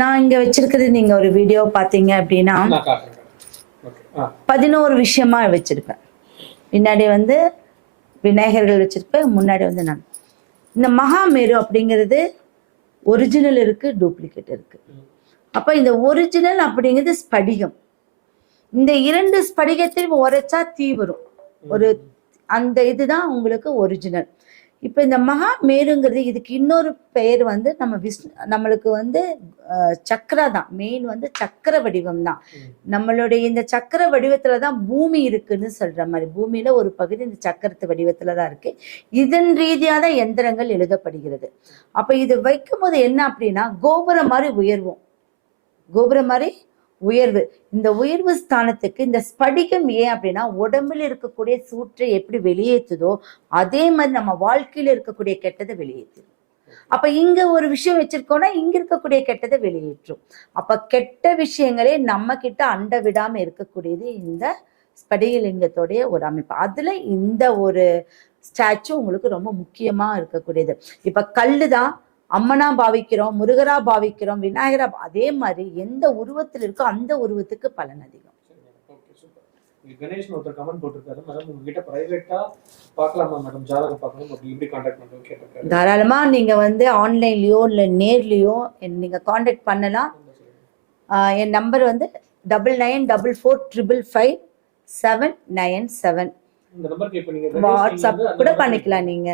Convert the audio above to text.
நான் இங்க வச்சிருக்கிறது நீங்க ஒரு வீடியோ பாத்தீங்க அப்படின்னா 11 விஷயமா வச்சிருப்பேன். பின்னாடி வந்து விநாயகர்கள் வச்சிருப்பேன், முன்னாடி வந்து நான். இந்த மகாமேரு அப்படிங்கிறது ஒரிஜினல் இருக்கு, டூப்ளிகேட் இருக்கு. அப்ப இந்த ஒரிஜினல் அப்படிங்கிறது ஸ்படிகம். இந்த 2 ஸ்படிகத்தையும் உரைச்சா தீ வரும். ஒரு அந்த இதுதான் உங்களுக்கு ஒரிஜினல். இப்ப இந்த மகா மேருங்கிறது இதுக்கு இன்னொரு பெயர் வந்து நம்மளுக்கு வந்து சக்கரா தான். மெயின் வந்து சக்கர வடிவம் தான். நம்மளுடைய இந்த சக்கர வடிவத்துலதான் பூமி இருக்குன்னு சொல்ற மாதிரி. பூமியில ஒரு பகுதி இந்த சக்கரத்து வடிவத்துலதான் இருக்கு. இதன் ரீதியா தான் எந்திரங்கள் எழுதப்படுகிறது. அப்ப இது வைக்கும் போது என்ன அப்படின்னா கோபுரம் மாதிரி உயர்வும். கோபுரம் மாதிரி உயர்வு. இந்த உயர்வு ஸ்தானத்துக்கு இந்த ஸ்படிகம் ஏன் அப்படின்னா உடம்புல இருக்கக்கூடிய சூற்றை எப்படி வெளியேற்றுதோ அதே மாதிரி நம்ம வாழ்க்கையில இருக்கக்கூடிய கெட்டதை வெளியேற்றும். அப்ப இங்க ஒரு விஷயம் வச்சிருக்கோம்னா இங்க இருக்கக்கூடிய கெட்டதை வெளியேற்றும். அப்ப கெட்ட விஷயங்களே நம்ம கிட்ட அண்ட விடாம இருக்கக்கூடியது இந்த ஸ்படிகலிங்கத்தோடைய ஒரு அமைப்பு. அதுல இந்த ஒரு ஸ்டாச்சு உங்களுக்கு ரொம்ப முக்கியமா இருக்கக்கூடியது. இப்ப கல்லுதான் அம்மனா பாவிக்கிறோம், முருகரா பாவிக்கிறோம், விநாயகரா, அதே மாதிரி எந்த உருவத்தில் இருக்கோ அந்த உருவத்துக்கு பலன் அதிகம். கணேஷ் ஒருத்தர் கமெண்ட் போட்டிருக்காரு, மேடம் உங்ககிட்ட பிரைவேட்டா பார்க்கலாமா மேடம், ஜாதகம் பார்க்கணும், அப்படி எப்படி கான்டாக்ட் பண்ணுறது கேட்டிருக்காரு. தாராளமா நீங்க வந்து ஆன்லைன்லயோ இல்லை நேர்லயோ நீங்க கான்டாக்ட் பண்ணலாம். என் நம்பர் வந்து 9944555797. இந்த நம்பருக்கு இப்போ நீங்க வாட்ஸ்அப் கூட பண்ணிக்கலாம் நீங்க.